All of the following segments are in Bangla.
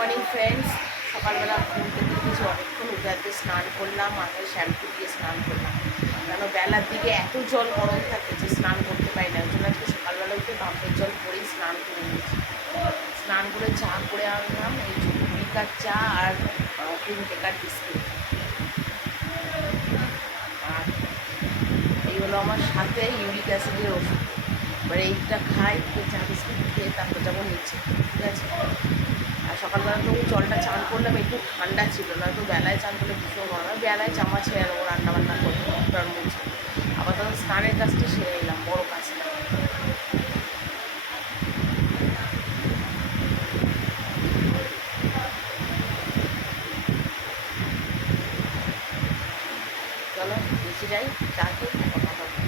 Morning friends. সকালবেলা ঘুম থেকে কিছু অনেকক্ষণ উঠে আজকে স্নান করলাম, মাথায় শ্যাম্পু দিয়ে স্নান করলাম। কেন বেলার দিকে এত জল গরম থাকে যে স্নান করতে পারি না, ওই জন্য আজকে সকালবেলা উঠে পাম্পের জল করেই স্নান করে নিয়েছি। স্নান করে চা করে আনলাম, এই লিকার চা আর 3 টাকার বিস্কিট। আর এই হলো আমার সাথে ইউরিক অ্যাসিডের ওষুধ। এবার এইটা খাই, চা বিস্কিট খেয়ে তারপর যাবো নিচে, ঠিক আছে। আর সকালবেলা তো জলটা চান করলাম, একটু ঠান্ডা ছিল, না তো বেলায় চান করলে ভীষণ গরম। বেলায় জামা ছেড়ে নেবো, রান্নাবান্না করবো, আপনার মুছে আপাতত স্নানের কাজটা সেরে নিলাম, বড়ো কাজটা। চলো নিচে যাই, চা খেয়ে কথা বলবো।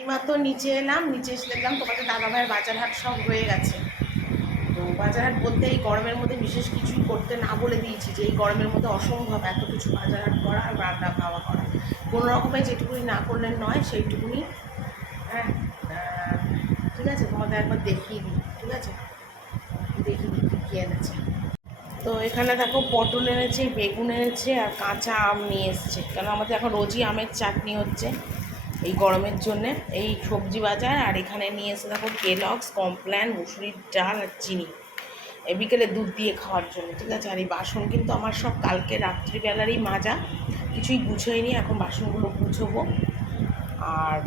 এইমাত্র নিচে এলাম, নিচে এসে দেখলাম তোমাদের দাদাভাইয়ের বাজার হাট সব হয়ে গেছে। তো বাজার হাট বলতে এই গরমের মধ্যে বিশেষ কিছুই করতে না বলে দিয়েছি, যে এই গরমের মধ্যে অসম্ভব এত কিছু বাজার হাট করা আর রান্না খাওয়া করা। কোনো রকমের যেটুকুনি না করলে নয় সেইটুকুনি। হ্যাঁ, ঠিক আছে, তোমাদের একবার দেখিয়ে দিই, ঠিক আছে, দেখিয়ে দিই কী কী এনেছে। তো এখানে দেখো পটল এনেছে, বেগুন এনেছে আর কাঁচা আম নিয়ে এসছে, কেন আমাদের এখন রোজই আমের চাটনি হচ্ছে এই গরমের জন্যে। এই সবজি বাজার। আর এখানে নিয়ে এসে দেখো কেলগস, কমপ্ল্যান, মুসুরির ডাল আর চিনি, এই বিকেলে দুধ দিয়ে খাওয়ার জন্য, ঠিক আছে। আর এই বাসন কিন্তু আমার সব কালকে রাত্রিবেলারই মাজা, কিছুই গুছোইনি, এখন বাসনগুলো গুছোবো। আর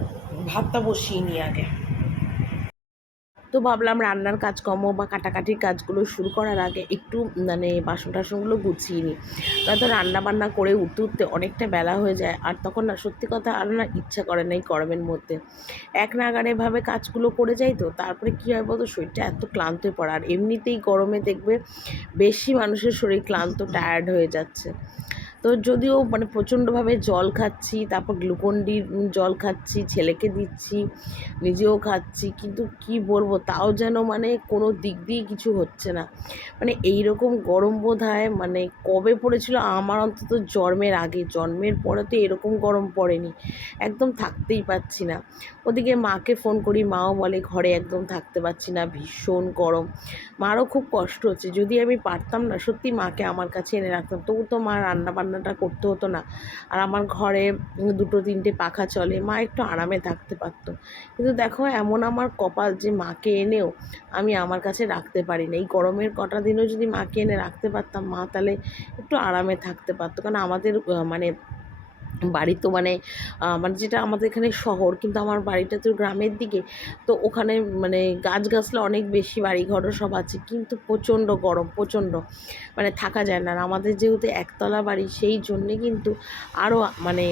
ভাতটা বসিয়ে নিই আগে। তো ভাবলাম রান্নার কাজকর্ম বা কাটাকাটির কাজগুলো শুরু করার আগে একটু মানে বাসন টাসনগুলো গুছিয়ে নিই, নয়তো রান্না বান্না করে উঠতে উঠতে অনেকটা বেলা হয়ে যায়। আর তখন না সত্যি কথা আর না ইচ্ছা করে না এই গরমের মধ্যে এক নাগাড়েভাবে কাজগুলো করে যাই। তো তারপরে কী হয় বলতো, শরীরটা এত ক্লান্ত হয়ে পড়ে। আর এমনিতেই গরমে দেখবে বেশি মানুষের শরীর ক্লান্ত, টায়ার্ড হয়ে যাচ্ছে। তো যদিও মানে প্রচণ্ডভাবে জল খাচ্ছি, তারপর গ্লুকন-ডির জল খাচ্ছি, ছেলেকে দিচ্ছি, নিজেও খাচ্ছি, কিন্তু কি বলবো, তাও যেন মানে কোনো দিক দিয়েই কিছু হচ্ছে না। মানে এই রকম গরম বোধহয় মানে কবে পড়েছিল আমার, অন্তত জন্মের আগে, জন্মের পরে তো এরকম গরম পড়েনি, একদম থাকতেই পারছি না। ওদিকে মাকে ফোন করি, মাও বলে ঘরে একদম থাকতে পারছি না, ভীষণ গরম। মারও খুব কষ্ট হচ্ছে। যদি আমি পারতাম না সত্যি মাকে আমার কাছে এনে রাখতাম, তবু তো মা রান্নাবান্নাটা করতে হতো না। আর আমার ঘরে 2-3টে পাখা চলে, মা একটু আরামে থাকতে পারতো। কিন্তু দেখো এমন আমার কপাল যে মাকে এনেও আমি আমার কাছে রাখতে পারি না। এই গরমের কটা দিনও যদি মাকে এনে রাখতে পারতাম, মা তাহলে একটু আরামে থাকতে পারতো। কারণ আমাদের মানে বাড়ি তো মানে মানে যেটা আমাদের এখানে শহর, কিন্তু আমার বাড়িটা তো গ্রামের দিকে। তো ওখানে মানে গাছগাছলা অনেক বেশি, বাড়িঘরও সব আছে, কিন্তু প্রচণ্ড গরম, প্রচণ্ড মানে থাকা যায় না। আর আমাদের যেহেতু একতলা বাড়ি, সেই জন্যে কিন্তু আরও মানে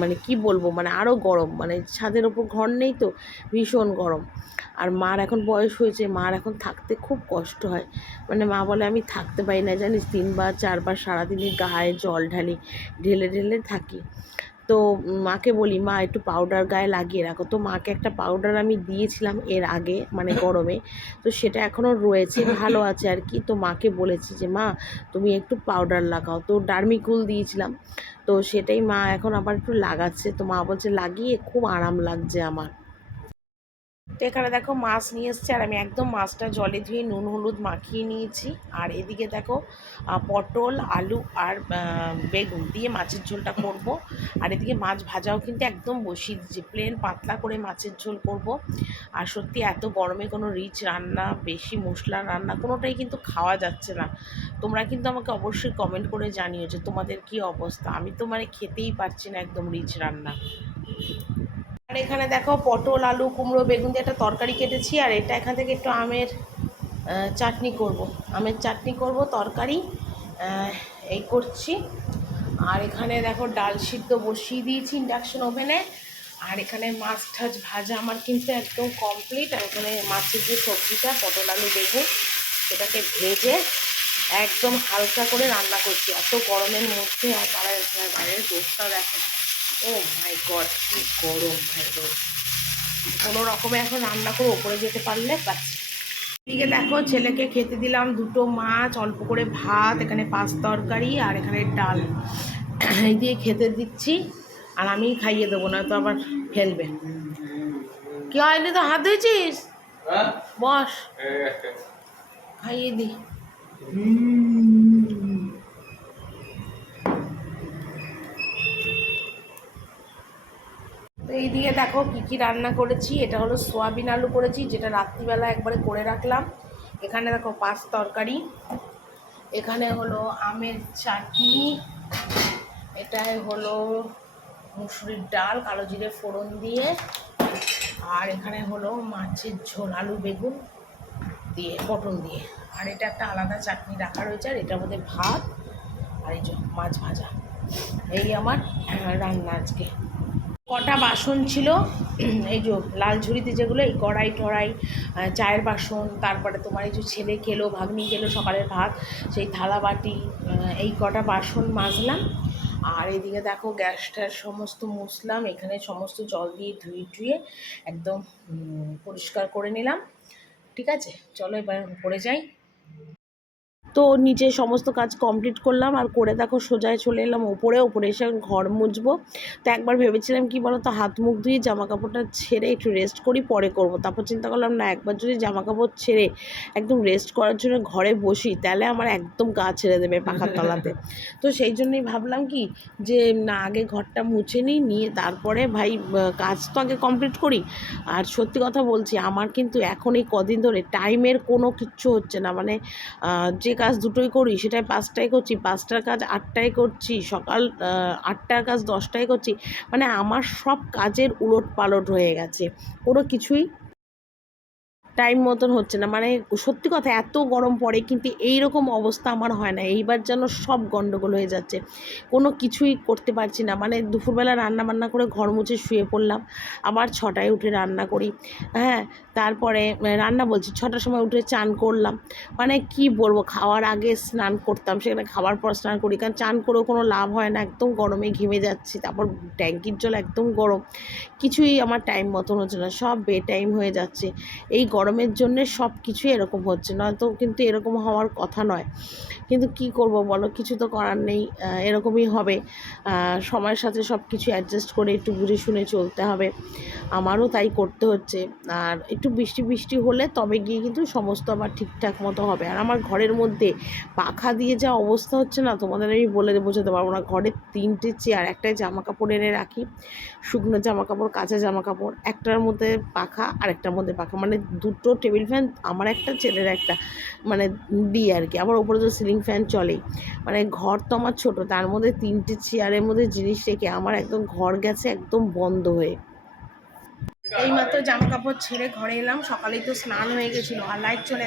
মানে কি বলবো, মানে আরও গরম, মানে ছাদের ওপর ঘর নেই তো, ভীষণ গরম। আর মার এখন বয়স হয়েছে, মার এখন থাকতে খুব কষ্ট হয়। মানে মা বলে আমি থাকতে পারি না জানিস, 3-4বার সারাদিনই গায়ে জল ঢালি, ঢেলে ঢেলে থাকি। তো মাকে বলি মা একটু পাউডার গায়ে লাগিয়ে রাখো। তো মাকে একটা পাউডার আমি দিয়েছিলাম এর আগে মানে গরমে, তো সেটা এখনও রয়েছে, ভালো আছে আর কি। তো মাকে বলেছি যে মা তুমি একটু পাউডার লাগাও, তো ডার্মিকুল দিয়েছিলাম, তো সেটাই মা এখন আবার একটু লাগাচ্ছে। তো মা বলছে লাগিয়ে খুব আরাম লাগছে আমার। তো এখানে দেখো মাছ নিয়ে এসছে, আর আমি একদম মাছটা জলে ধুয়ে নুন হলুদ মাখিয়ে নিয়েছি। আর এদিকে দেখো পটল, আলু আর বেগুন দিয়ে মাছের ঝোলটা করব। আর এদিকে মাছ ভাজাও কিন্তু একদম বসিয়ে দিচ্ছি, প্লেন পাতলা করে মাছের ঝোল করব। আর সত্যি এত গরমে কোনো রিচ রান্না, বেশি মশলা রান্না কোনোটাই কিন্তু খাওয়া যাচ্ছে না। তোমরা কিন্তু আমাকে অবশ্যই কমেন্ট করে জানিও যে তোমাদের কি অবস্থা। আমি তো মানে খেতেই পারছি না একদম রিচ রান্না। আর এখানে দেখো পটল, আলু, কুমড়ো, বেগুন দিয়ে একটা তরকারি কেটেছি। আর এটা এখান থেকে একটু আমের চাটনি করব, আমের চাটনি করব, তরকারি এই করছি। আর এখানে দেখো ডাল সিদ্ধ বসিয়ে দিয়েছি ইন্ডাকশন ওভেনে। আর এখানে মাছ টাছ ভাজা আমার কিন্তু একদম কমপ্লিট। আর এখানে মাছের যে সবজিটা পটল আলু বেগুন সেটাকে ভেজে একদম হালকা করে রান্না করছি এত গরমের মধ্যে। আর বাইরের রোদটা দেখো, ও মাই গড কি গরম ভাই রোদ। কোনো রকমে এখন রান্না করে ওপরে যেতে পারলে ব্যাস। এদিকে দেখো ছেলেকে খেতে দিলাম দুটো মাছ, অল্প করে ভাত, এখানে পাঁচ তরকারি আর এখানে ডাল, এই দিয়ে খেতে দিচ্ছি। আর আমি খাইয়ে দেবো না তো আবার ফেলবে। কি হয়নি তো হাত ধুয়েছিস? বস খাইয়ে দি। তো এইদিকে দেখো কী কী রান্না করেছি। এটা হলো সোয়াবিন আলু করেছি, যেটা রাত্রিবেলা একবারে করে রাখলাম। এখানে দেখো পাঁচ তরকারি, এখানে হলো আমের চাটনি, এটাই হলো মুসুরির ডাল কালো জিরে ফোড়ন দিয়ে, আর এখানে হলো মাছের ঝোল আলু বেগুন দিয়ে পটল দিয়ে, আর এটা একটা আলাদা চাটনি রাখা রয়েছে। আর এটার মধ্যে ভাত আর এই যে মাছ ভাজা। এই আমার রান্না আজকে। কটা বাসন ছিল এই যে লাল ঝুড়িতে, যেগুলো এই কড়াই টড়াই চায়ের বাসন, তারপরে তোমার এই যে ছেলে খেলো ভাগ্নি খেলো সকালের ভাত, সেই থালা বাটি, এই কটা বাসন মাজলাম। আর এদিকে দেখো গ্যাস ট্যাস সমস্ত মুছলাম, এখানে সমস্ত জল দিয়ে ধুয়ে একদম পরিষ্কার করে নিলাম। ঠিক আছে, চলো এবার উপরে যাই। তো নিচে সমস্ত কাজ কমপ্লিট করলাম, আর করে দেখো সোজায় চলে এলাম ওপরে এসে ঘর মুছবো। তো একবার ভেবেছিলাম কি বলো তো, হাত মুখ ধুয়ে জামা কাপড়টা ছেড়ে একটু রেস্ট করি পরে করব। তারপর চিন্তা করলাম না, একবার যদি জামা কাপড় ছেড়ে একদম রেস্ট করার জন্য ঘরে বসি তাহলে আমার একদম গা ছেড়ে দেবে পাখার তলাতে। তো সেই জন্যই ভাবলাম কি যে না, আগে ঘরটা মুছে নিয়ে তারপরে ভাই কাজ তো আগে কমপ্লিট করি। আর সত্যি কথা বলছি, আমার কিন্তু এখন এই কদিন ধরে টাইমের কোনো কিচ্ছু হচ্ছে না। মানে যে কাজ দুটোই করি সেটাই 5টায় করছি, 5টার কাজ 8টায় করছি, সকাল 8টার কাজ 10টায় করছি। মানে আমার সব কাজের উলট পালট হয়ে গেছে, কোনো কিছুই টাইম মতন হচ্ছে না। মানে সত্যি কথা, এত গরম পড়ে কিন্তু এই রকম অবস্থা আমার হয় না। এইবার যেন সব গন্ডগোল হয়ে যাচ্ছে, কোনো কিছুই করতে পারছি না। মানে দুপুরবেলা রান্না বান্না করে ঘর মুছে শুয়ে পড়লাম, আবার 6টায় উঠে রান্না করি। হ্যাঁ, তারপরে রান্না বলছি 6টার সময় উঠে চান করলাম। মানে কি বলবো, খাওয়ার আগে স্নান করতাম, সেখানে খাওয়ার পর স্নান করি, কারণ চান করেও কোনো লাভ হয় না, একদম গরমে ঘেমে যাচ্ছি। তারপর ট্যাঙ্কির জল একদম গরম, কিছুই আমার টাইম মতন হচ্ছে না, সব বেটাইম হয়ে যাচ্ছে। এই গরমের জন্যে সব কিছুই এরকম হচ্ছে, নয়তো কিন্তু এরকম হওয়ার কথা নয়। কিন্তু কি করব বলো, কিছু তো করার নেই, এরকমই হবে। সময়ের সাথে সব কিছু অ্যাডজাস্ট করে একটু বুঝে শুনে চলতে হবে, আমারও তাই করতে হচ্ছে। আর একটু বৃষ্টি বৃষ্টি হলে তবে গিয়ে কিন্তু সমস্ত আবার ঠিকঠাক মতো হবে। আর আমার ঘরের মধ্যে পাখা দিয়ে যা অবস্থা হচ্ছে না, তোমাদের আমি বলে বোঝাতে পারবো না। ঘরে 3টে চেয়ার, একটাই জামা কাপড় এনে রাখি, শুকনো জামা কাপড় কাঁচা জামা কাপড়, একটার মধ্যে পাখা আরেকটার মধ্যে পাখা, মানে দুটো টেবিল ফ্যান, আমার একটা ছেলের একটা, মানে দিই আর কি। আবার ওপরে তো সিলিং ফ্যান চলেই। মানে ঘর তো আমার ছোটো, তার মধ্যে 3টে চেয়ারের মধ্যে জিনিস রেখে আমার একদম ঘর গেছে একদম বন্ধ হয়ে। এইমাত্র জামা কাপড় ছেড়ে ঘরে এলাম, সকালেই তো স্নান হয়ে গেছিলো। আর লাইট চলে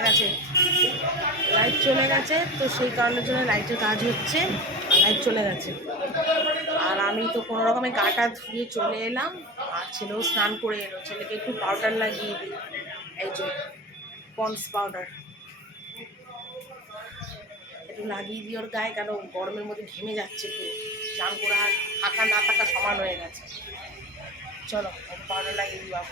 গেছে, তো সেই কারণের জন্য লাইটের কাজ হচ্ছে, আর লাইট চলে গেছে। আর আমি তো কোনো রকমে গাটা ধুয়ে চলে এলাম, আর ছেলেও স্নান করে এলো। ছেলেকে একটু পাউডার লাগিয়ে দিই, এই যে পন্ডস পাউডার একটু লাগিয়ে দিই ওর গায়ে, কেন গরমের মধ্যে ঘেমে যাচ্ছে পুরো, স্নান করে আর থাকা না থাকা সমান হয়ে গেছে। চলো পাউডার লাগিয়ে দিই বাবু।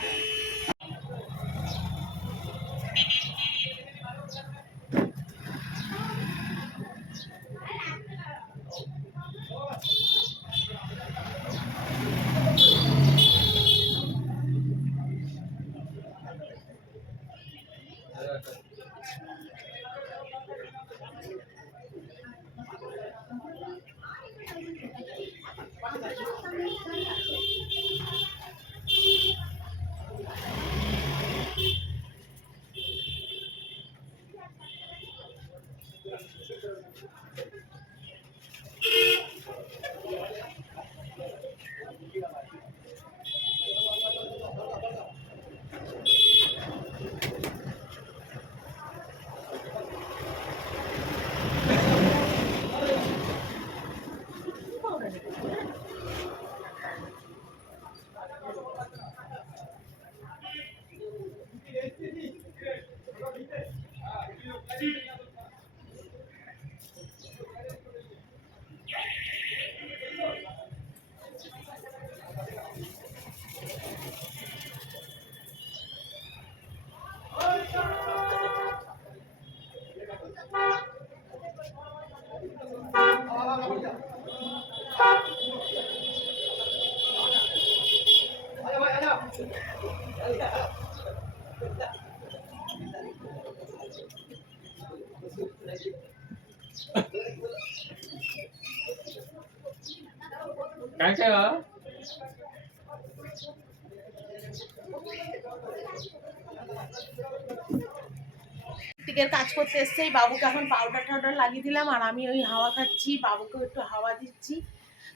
টিকের কাজ করতে এসছে, বাবুকে এখন পাউডার টাউডার লাগিয়ে দিলাম, আর আমি ওই হাওয়া খাচ্ছি, বাবুকেও একটু হাওয়া দিচ্ছি।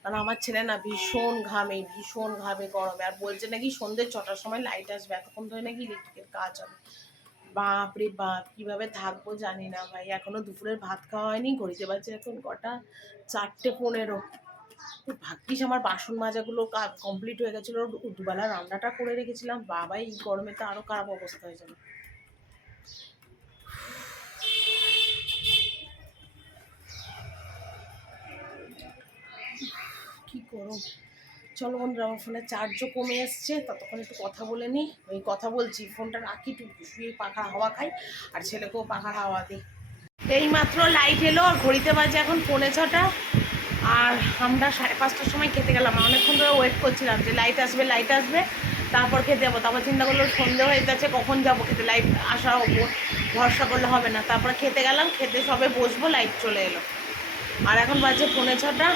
কারণ আমার ছেলে না ভীষণ ঘামে গরমে, আর বলছে নাকি সন্ধ্যে 6টার সময় লাইট আসবে, এতক্ষণ ধরে নাকি ইলেকট্রিকের কাজ হবে। বাপ রে বাপ, কিভাবে থাকবো জানি না ভাই। এখনো দুপুরের ভাত খাওয়া হয়নি, ঘড়িতে বাজছে এখন কটা, 4:15। ভাগ্যিস আমার বাসন মাজাগুলো কমপ্লিট হয়ে গেছিলো, দুবেলা রান্নাটা করে রেখেছিলাম। বাবা এই গরমে তো আরো খারাপ অবস্থা হয়ে যাবে। কি করো, চলো বন্ধুরা, আমার ফোনে চার্জও কমে এসছে, ততক্ষণ একটু কথা বলে নিই। ওই কথা বলছি, ফোনটা রাখি, একটু শুয়ে পাখার হাওয়া খাই, আর ছেলেকেও পাখার হাওয়া দিই। এই মাত্র লাইট এলো, আর ঘড়িতে বাজে এখন 6:45। আর আমরা 5:30টার সময় খেতে গেলাম, অনেকক্ষণ ধরে ওয়েট করছিলাম যে লাইট আসবে, তারপর খেতে যাবো। তারপর চিন্তা করলো সন্ধে হয়ে যাচ্ছে, কখন যাবো খেতে, লাইট আসা ভরসা করলে হবে না। তারপরে খেতে গেলাম, খেতে সবে বসবো, লাইট চলে এলো। আর এখন বাজে 5:45।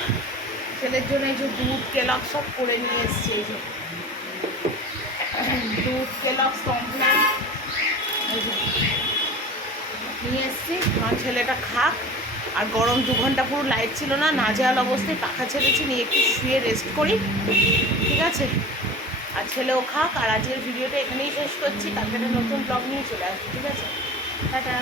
ছেলের জন্য এই যে দুধ কেলক্স সব করে নিয়ে এসছে, এই যে দুধ কেলক্স কমপ্লেন এই যে নিয়ে এসছি। আমার ছেলেটা খাক, আর গরম 2 ঘন্টা পুরো লাইট ছিল না, নাজেহাল অবস্থায় পাখা ছেড়েছি, নিয়ে একটু শুয়ে রেস্ট করি, ঠিক আছে? আর ছেলেও খাক। আর আজকের ভিডিওটা এখানেই শেষ করছি, কালকে একটা নতুন ব্লগ নিয়ে চলে আসবো, ঠিক আছে? টাটা।